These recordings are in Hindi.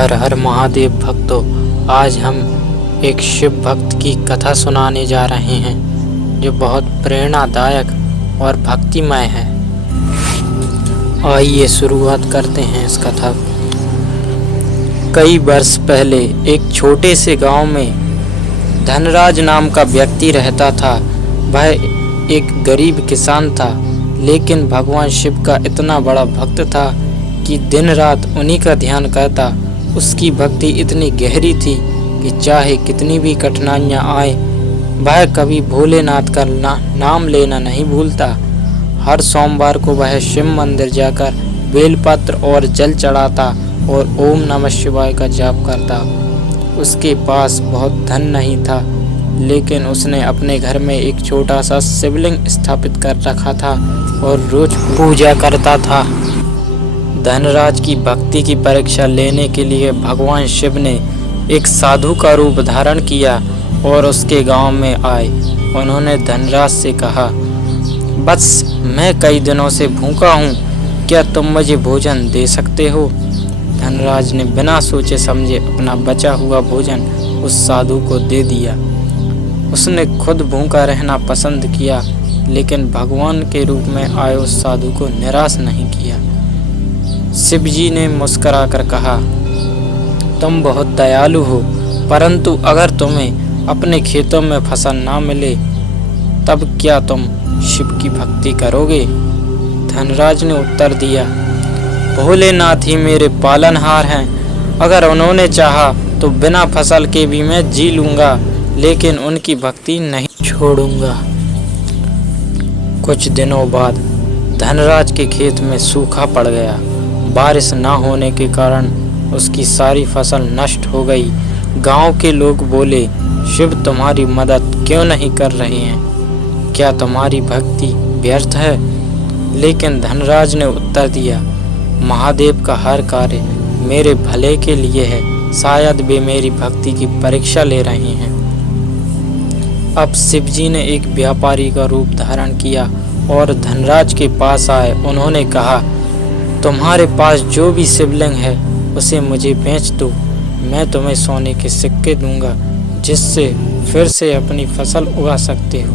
हर हर महादेव भक्तों, आज हम एक शिव भक्त की कथा सुनाने जा रहे हैं जो बहुत प्रेरणादायक और भक्तिमय है। आइए शुरुआत करते हैं इस कथा को। कई वर्ष पहले एक छोटे से गांव में धनराज नाम का व्यक्ति रहता था। वह एक गरीब किसान था, लेकिन भगवान शिव का इतना बड़ा भक्त था कि दिन रात उन्हीं का ध्यान करता। उसकी भक्ति इतनी गहरी थी कि चाहे कितनी भी कठिनाइयाँ आए, वह कभी भोलेनाथ का नाम लेना नहीं भूलता। हर सोमवार को वह शिव मंदिर जाकर बेलपत्र और जल चढ़ाता और ओम नमः शिवाय का जाप करता। उसके पास बहुत धन नहीं था, लेकिन उसने अपने घर में एक छोटा सा शिवलिंग स्थापित कर रखा था और रोज पूजा करता था। धनराज की भक्ति की परीक्षा लेने के लिए भगवान शिव ने एक साधु का रूप धारण किया और उसके गांव में आए। उन्होंने धनराज से कहा, बस मैं कई दिनों से भूखा हूँ, क्या तुम मुझे भोजन दे सकते हो? धनराज ने बिना सोचे समझे अपना बचा हुआ भोजन उस साधु को दे दिया। उसने खुद भूखा रहना पसंद किया, लेकिन भगवान के रूप में आए उस साधु को निराश नहीं किया। शिवजी ने मुस्कुराकर कहा, तुम बहुत दयालु हो, परंतु अगर तुम्हें अपने खेतों में फसल ना मिले तब क्या तुम शिव की भक्ति करोगे? धनराज ने उत्तर दिया, भोलेनाथ ही मेरे पालनहार हैं। अगर उन्होंने चाहा तो बिना फसल के भी मैं जी लूँगा, लेकिन उनकी भक्ति नहीं छोड़ूंगा। कुछ दिनों बाद धनराज के खेत में सूखा पड़ गया। बारिश न होने के कारण उसकी सारी फसल नष्ट हो गई। गांव के लोग बोले, शिव तुम्हारी मदद क्यों नहीं कर रहे हैं? क्या तुम्हारी भक्ति व्यर्थ है? लेकिन धनराज ने उत्तर दिया, महादेव का हर कार्य मेरे भले के लिए है, शायद वे मेरी भक्ति की परीक्षा ले रहे हैं। अब शिवजी ने एक व्यापारी का रूप धारण किया और धनराज के पास आए। उन्होंने कहा, तुम्हारे पास जो भी शिवलिंग है उसे मुझे बेच दो, मैं तुम्हें सोने के सिक्के दूंगा, जिससे फिर से अपनी फसल उगा सकते हो।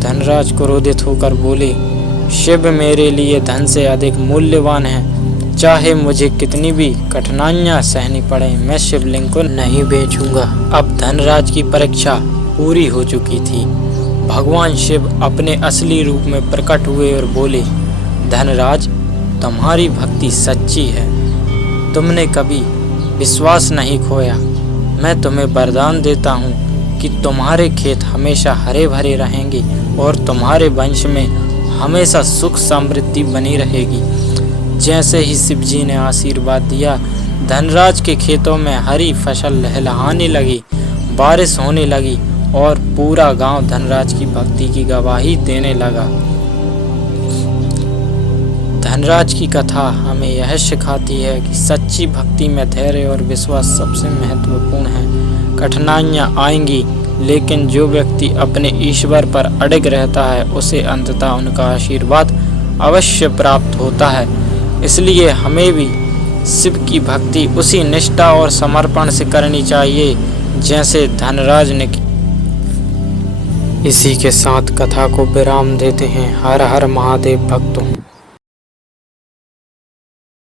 धनराज क्रोधित होकर बोले, शिव मेरे लिए धन से अधिक मूल्यवान है, चाहे मुझे कितनी भी कठिनाइयां सहनी पड़े, मैं शिवलिंग को नहीं बेचूंगा। अब धनराज की परीक्षा पूरी हो चुकी थी। भगवान शिव अपने असली रूप में प्रकट हुए और बोले, धनराज तुम्हारी भक्ति सच्ची है, तुमने कभी विश्वास नहीं खोया। मैं तुम्हें वरदान देता हूँ कि तुम्हारे खेत हमेशा हरे भरे रहेंगे और तुम्हारे वंश में हमेशा सुख समृद्धि बनी रहेगी। जैसे ही शिवजी ने आशीर्वाद दिया, धनराज के खेतों में हरी फसल लहलहाने लगी, बारिश होने लगी और पूरा गांव धनराज की भक्ति की गवाही देने लगा। धनराज की कथा हमें यह सिखाती है कि सच्ची भक्ति में धैर्य और विश्वास सबसे महत्वपूर्ण है। कठिनाइयाँ आएंगी, लेकिन जो व्यक्ति अपने ईश्वर पर अड़िग रहता है उसे अंततः उनका आशीर्वाद अवश्य प्राप्त होता है। इसलिए हमें भी शिव की भक्ति उसी निष्ठा और समर्पण से करनी चाहिए जैसे धनराज ने की। इसी के साथ कथा को विराम देते हैं। हर हर महादेव भक्तों।